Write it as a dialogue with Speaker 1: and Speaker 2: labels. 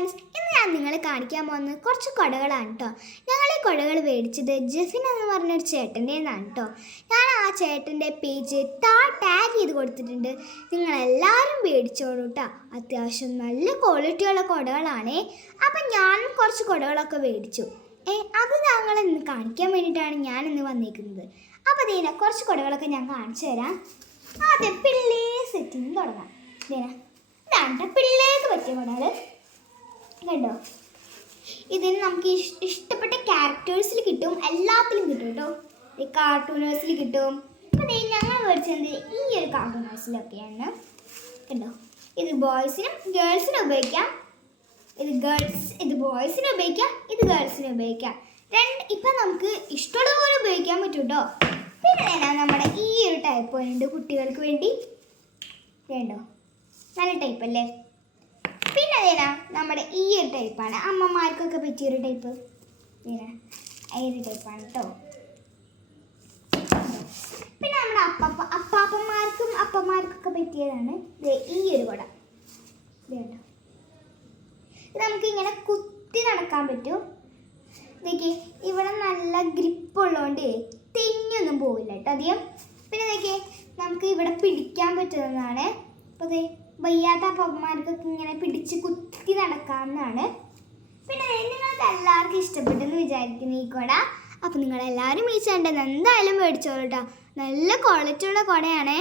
Speaker 1: Friends ഇന്ന് ഞാൻ നിങ്ങളെ കാണിക്കാൻ പോകുന്നത് കുറച്ച് കുടകളാണ് കേട്ടോ ഞങ്ങൾ ഈ കുടകൾ മേടിച്ചത് ജെഫിൻ എന്ന് പറഞ്ഞൊരു ചേട്ടന്റെ നിന്നാണ് കേട്ടോ ഞാൻ ആ ചേട്ടന്റെ പേജ് താ ടാഗ് ചെയ്ത് കൊടുത്തിട്ടുണ്ട്. നിങ്ങളെല്ലാവരും മേടിച്ചോളൂ കേട്ടോ അത്യാവശ്യം നല്ല ക്വാളിറ്റിയുള്ള കുടകളാണേ. അപ്പം ഞാനും കുറച്ച് കുടകളൊക്കെ മേടിച്ചു. ഏ അത് ഞങ്ങൾ ഇന്ന് കാണിക്കാൻ വേണ്ടിയിട്ടാണ് ഞാൻ ഇന്ന് വന്നിരിക്കുന്നത് അപ്പോൾ ദീന കുറച്ച് കുടകളൊക്കെ ഞാൻ കാണിച്ചു തരാം. ആദ്യം പിള്ളേ സെറ്റിങ് തുടങ്ങാം. ഇതാണ് പിള്ളേക്ക് പിള്ളേർക്ക് പറ്റിയ കുടകൾ കണ്ടോ ഇതിന് നമുക്ക് ഇഷ്- ഇഷ്ടപ്പെട്ട ക്യാരക്ടേഴ്സിൽ കിട്ടും. എല്ലാത്തിലും കിട്ടും കേട്ടോ. ഈ കാർട്ടൂണേഴ്സിൽ കിട്ടും. അപ്പോൾ ഞങ്ങൾ മേടിച്ചത് ഈ ഒരു കാർട്ടൂണേഴ്സിലൊക്കെയാണ് കണ്ടോ? ഇത് ബോയ്സിനും ഗേൾസിനും ഉപയോഗിക്കാം. ഇത് ഗേൾസ് ഇത് ബോയ്സിന് ഉപയോഗിക്കാം. ഇത് ഗേൾസിന് ഉപയോഗിക്കാം. രണ്ട് ഇപ്പം നമുക്ക് ഇഷ്ടമുള്ള പോലെ ഉപയോഗിക്കാൻ പറ്റും കേട്ടോ. പിന്നെ ഞാൻ നമ്മുടെ ഈ ഒരു ടൈപ്പ് ഉണ്ട് കുട്ടികൾക്ക് വേണ്ടി. വേണ്ടോ നല്ല ടൈപ്പ് അല്ലേ? പിന്നെ അതേനാ നമ്മുടെ ഈ ഒരു ടൈപ്പാണ് അമ്മമാർക്കൊക്കെ പറ്റിയൊരു ടൈപ്പ് ഈ ഒരു ടൈപ്പാണ് കേട്ടോ പിന്നെ നമ്മുടെ അപ്പാപ്പ അപ്പാപ്പന്മാർക്കും അപ്പന്മാർക്കൊക്കെ പറ്റിയതാണ്. ഈ ഒരു കുട. ഇത് കണ്ടോ ഇത് നമുക്ക് ഇങ്ങനെ കുത്തി നടക്കാൻ പറ്റും. ഇതൊക്കെ ഇവിടെ നല്ല ഗ്രിപ്പ് ഉള്ളതുകൊണ്ട് തെഞ്ഞൊന്നും പോവില്ല കേട്ടോ അധികം. പിന്നെ ഇതൊക്കെ നമുക്ക് ഇവിടെ പിടിക്കാൻ പറ്റുന്നതാണ് അപ്പോൾ അതെ വയ്യാത്ത അപ്പന്മാർക്കൊക്കെ ഇങ്ങനെ പിടിച്ച് കുത്തി നടക്കാവുന്നതാണ്. പിന്നെ നിങ്ങൾക്ക് എല്ലാവർക്കും ഇഷ്ടപ്പെട്ടെന്ന് വിചാരിക്കുന്നു ഈ കുട. അപ്പോൾ നിങ്ങളെല്ലാവരും ഈ ചേണ്ടത് എന്തായാലും മേടിച്ചോളൂ കേട്ടോ നല്ല ക്വാളിറ്റി ഉള്ള കുടയാണേ.